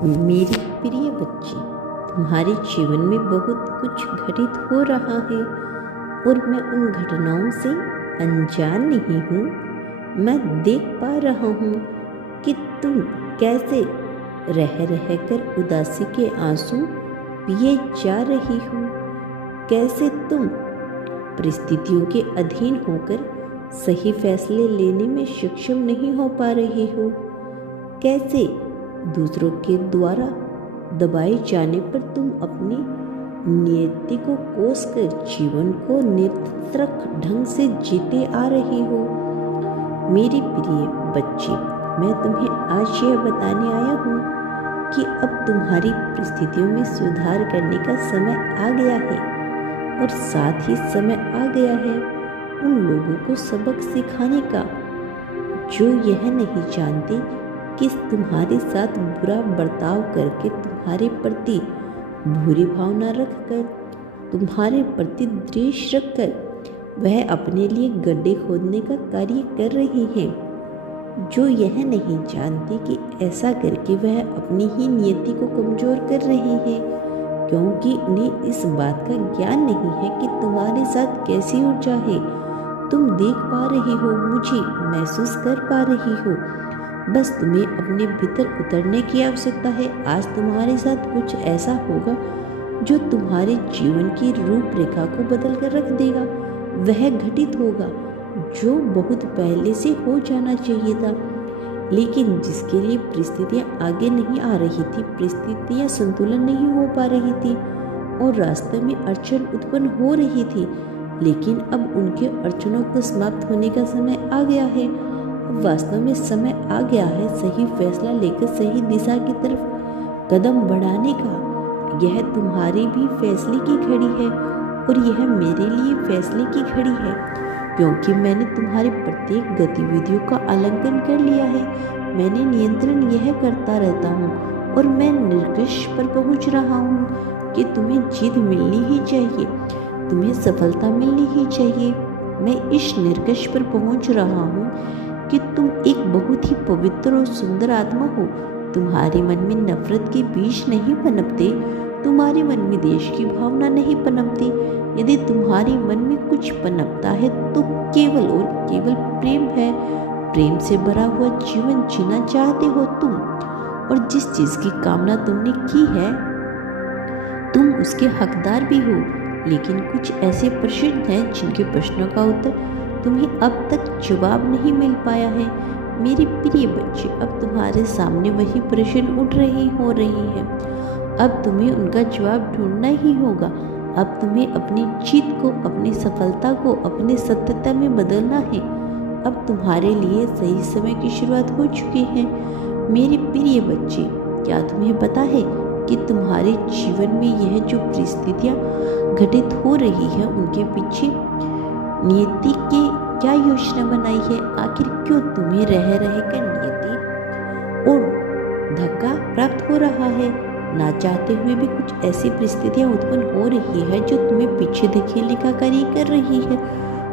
मेरी प्रिय बच्ची, तुम्हारे जीवन में बहुत कुछ घटित हो रहा है और मैं उन घटनाओं से अनजान नहीं हूँ। मैं देख पा रहा हूँ कि तुम कैसे रह कर उदासी के आंसू पिए जा रही हो, कैसे तुम परिस्थितियों के अधीन होकर सही फैसले लेने में सक्षम नहीं हो पा रही हो, कैसे दूसरों के द्वारा दबाए जाने पर तुम अपनी नियति को कोस कर जीवन को निरंतर ढंग से जीते आ रही हो। मेरी प्रिय बच्ची, मैं तुम्हें आज यह बताने आया हूँ कि अब तुम्हारी परिस्थितियों में सुधार करने का समय आ गया है और साथ ही समय आ गया है उन लोगों को सबक सिखाने का जो यह नहीं जानते कि तुम्हारे साथ बुरा बर्ताव करके तुम्हारे प्रति बुरी भावना रखकर, तुम्हारे प्रति द्वेष रखकर वह अपने लिए गड्ढे खोदने का कार्य कर रही हैं, जो यह नहीं जानते कि ऐसा करके वह अपनी ही नियति को कमजोर कर रही हैं, क्योंकि उन्हें इस बात का ज्ञान नहीं है कि तुम्हारे साथ कैसी ऊर्जा है। तुम देख पा रही हो, मुझे महसूस कर पा रही हो, बस तुम्हें अपने भीतर उतरने की आवश्यकता है। आज तुम्हारे साथ कुछ ऐसा होगा जो तुम्हारे जीवन की रूपरेखा को बदल कर रख देगा। वह घटित होगा जो बहुत पहले से हो जाना चाहिए था, लेकिन जिसके लिए परिस्थितियां आगे नहीं आ रही थी, परिस्थितियां संतुलन नहीं हो पा रही थी और रास्ते में अड़चन उत्पन्न हो रही थी, लेकिन अब उनके अड़चनों को समाप्त होने का समय आ गया है। वास्तव में समय आ गया है सही फैसला लेकर सही दिशा की तरफ कदम बढ़ाने का। यह तुम्हारी भी फैसले की घड़ी है और यह मेरे लिए फैसले की घड़ी है, क्योंकि मैंने तुम्हारी प्रत्येक गतिविधियों का आलंकन कर लिया है। मैंने नियंत्रण यह करता रहता हूँ और मैं निष्कर्ष पर पहुँच रहा हूँ कि तुम्हें जीत मिलनी ही चाहिए, तुम्हें सफलता मिलनी ही चाहिए। मैं इस निष्कर्ष पर पहुँच रहा हूँ कि तुम एक बहुत ही पवित्र और सुंदर आत्मा हो। तुम्हारे मन में नफरत के बीज नहीं पनपते, तुम्हारे मन में देश की भावना नहीं पनपती। यदि तुम्हारे मन में कुछ पनपता है तो केवल और केवल प्रेम है। प्रेम से भरा हुआ जीवन जीना चाहते हो तुम, और जिस चीज की कामना तुमने की है तुम उसके हकदार भी हो। लेकिन कुछ ऐसे प्रश्न हैं जिनके प्रश्नों का उत्तर तुम्हें अब तक जवाब नहीं मिल पाया है। मेरे प्रिय बच्चे, अब तुम्हारे सामने वही प्रश्न उठ हो रही है। अब तुम्हें उनका जवाब ढूंढना ही होगा। अब तुम्हें अपनी जीत को, अपनी सफलता को अपनी सत्यता में बदलना है। अब तुम्हारे लिए सही समय की शुरुआत हो चुकी है। मेरे प्रिय बच्चे, क्या तुम्हें पता है कि तुम्हारे जीवन में यह जो परिस्थितियाँ घटित हो रही है उनके पीछे नियति के क्या योजना बनाई है? आखिर क्यों तुम्हें रह कर नियति और धक्का प्राप्त हो रहा है? ना चाहते हुए भी कुछ ऐसी परिस्थितियां उत्पन्न हो रही है जो तुम्हें पीछे धकेलने का कार्य कर रही है।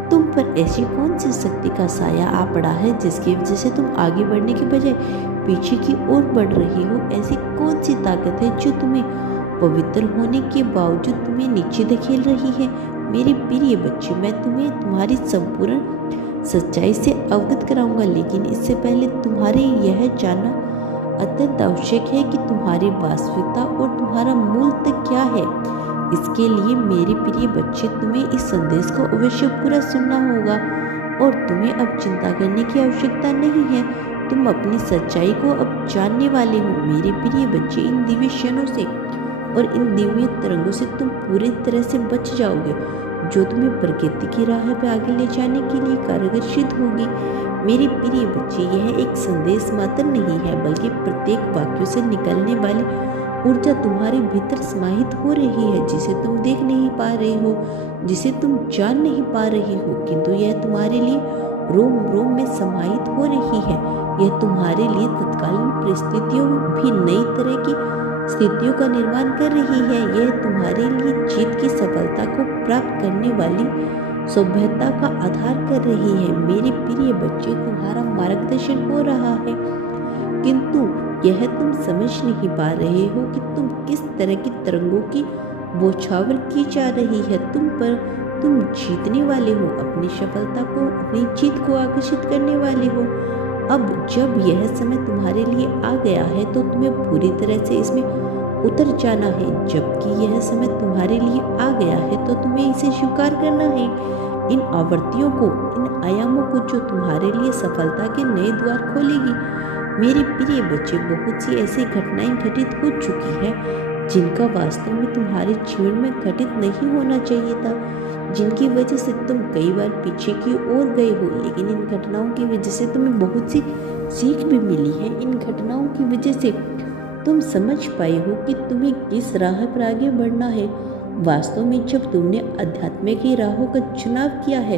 तुम पर ऐसी कौन सी शक्ति का साया आ पड़ा है जिसकी वजह से तुम आगे बढ़ने के बजाय पीछे की ओर बढ़ रही हो? ऐसी कौन सी ताकत है जो तुम्हें पवित्र होने के बावजूद तुम्हें नीचे धकेल रही है? मेरे प्रिय बच्चे, मैं तुम्हें तुम्हारी संपूर्ण सच्चाई से अवगत कराऊंगा, लेकिन इससे पहले तुम्हारे यह जानना अत्यंत आवश्यक है कि तुम्हारी वास्तविकता और तुम्हारा मूल तक क्या है। इसके लिए मेरे प्रिय बच्चे, तुम्हें इस संदेश को अवश्य पूरा सुनना होगा और तुम्हें अब चिंता करने की आवश्यकता नहीं है। तुम अपनी सच्चाई को अब जानने वाले हो। मेरे प्रिय बच्चे, इन दिव्य क्षणों से और इन दिव्य तरंगों से तुम पूरी तरह से बच जाओगे, जो तुम्हें प्रकृति की राह पर आगे ले जाने के लिए कारगर सिद्ध होगी। मेरे प्रिय बच्चे, यह एक संदेश मात्र नहीं है, बल्कि प्रत्येक वाक्यों से निकलने वाली ऊर्जा तुम्हारे भीतर समाहित हो रही है, जिसे तुम देख नहीं पा रहे हो, जिसे तुम जान नहीं पा रही हो, किंतु यह तुम्हारे लिए रोम रोम में समाहित हो रही है। यह तुम्हारे लिए तत्कालीन परिस्थितियों भी नई तरह की स्थितियों का निर्माण कर रही है। यह तुम्हारे लिए जीत की सफलता को प्राप्त करने वाली सभ्यता का आधार कर रही है। मेरे प्रिय बच्चे, तुम्हारा मार्गदर्शन हो रहा है, किंतु यह तुम समझ नहीं पा रहे हो कि तुम किस तरह की तरंगों की बौछावर की जा रही है तुम पर। तुम जीतने वाले हो, अपनी सफलता को, अपनी जीत को आकर्षित करने वाले हो। अब जब यह समय तुम्हारे लिए आ गया है तो तुम्हें पूरी तरह से इसमें उतर जाना है। जबकि यह समय तुम्हारे लिए आ गया है तो तुम्हें इसे स्वीकार करना है। इन आवर्तियों को, इन आयामों को जो तुम्हारे लिए सफलता के नए द्वार खोलेगी। मेरे प्रिय बच्चे, बहुत सी ऐसी घटनाएं घटित हो चुकी है जिनका वास्तव में तुम्हारे जीवन में घटित नहीं होना चाहिए था, जिनकी वजह से तुम कई बार पीछे की ओर गए हो। लेकिन इन घटनाओं की वजह से तुम्हें बहुत सी सीख भी मिली है। इन घटनाओं की वजह से तुम समझ पाए हो कि तुम्हें किस राह पर आगे बढ़ना है। वास्तव में जब तुमने अध्यात्म की राहों का चुनाव किया है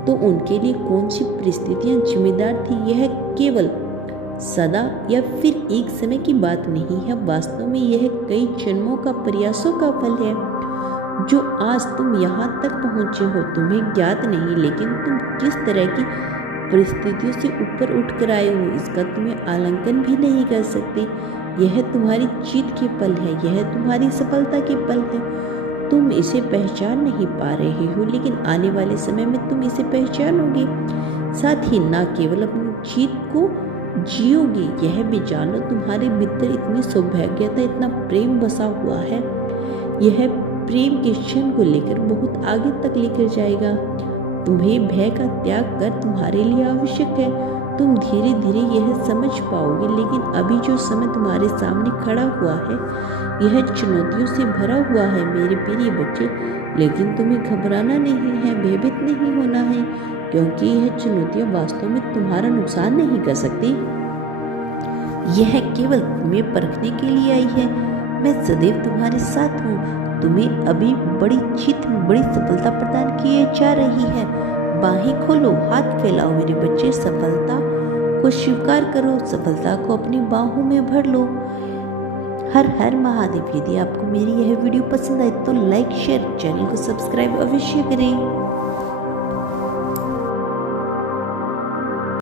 तो उनके लिए कौन सी परिस्थितियां जिम्मेदार थी, यह केवल सदा या फिर एक समय की बात नहीं है। वास्तव में यह कई जन्मों का प्रयासों का फल है। जो आज तुम यहाँ तक पहुँचे हो तुम्हें ज्ञात नहीं, लेकिन तुम किस तरह की परिस्थितियों से ऊपर उठ कर आए हो इसका तुम्हें आकलन भी नहीं कर सकते। यह तुम्हारी जीत के पल है, यह तुम्हारी सफलता के पल है। तुम इसे पहचान नहीं पा रहे हो, लेकिन आने वाले समय में तुम इसे पहचानोगे। साथ ही न केवल अपनी जीत को जियोगे, यह भी जानो तुम्हारे भीतर इतनी सौभाग्यता, इतना प्रेम बसा हुआ है। यह प्रेम के क्षण को लेकर बहुत आगे तक लेकर जाएगा। तुम्हें भय का त्याग कर तुम्हारे लिए आवश्यक है। तुम धीरे धीरे यह समझ पाओगे, लेकिन अभी जो समय तुम्हारे सामने खड़ा हुआ है यह चुनौतियों से भरा हुआ है मेरे प्रिय बच्चे। लेकिन तुम्हें घबराना नहीं है, भयभीत नहीं होना है, क्योंकि यह चुनौतियां वास्तव में तुम्हारा नुकसान नहीं कर सकती। यह केवल तुम्हें परखने के लिए आई है। मैं सदैव तुम्हारे साथ हूँ। तुम्हें अभी बड़ी जीत, बड़ी सफलता प्रदान की जा रही है। बाहें खोलो, हाथ फैलाओ मेरे बच्चे, सफलता को स्वीकार करो, सफलता को अपनी बाहों में भर लो। हर हर महादेव। यदि आपको मेरी यह वीडियो पसंद आए तो लाइक, शेयर, चैनल को सब्सक्राइब अवश्य करें।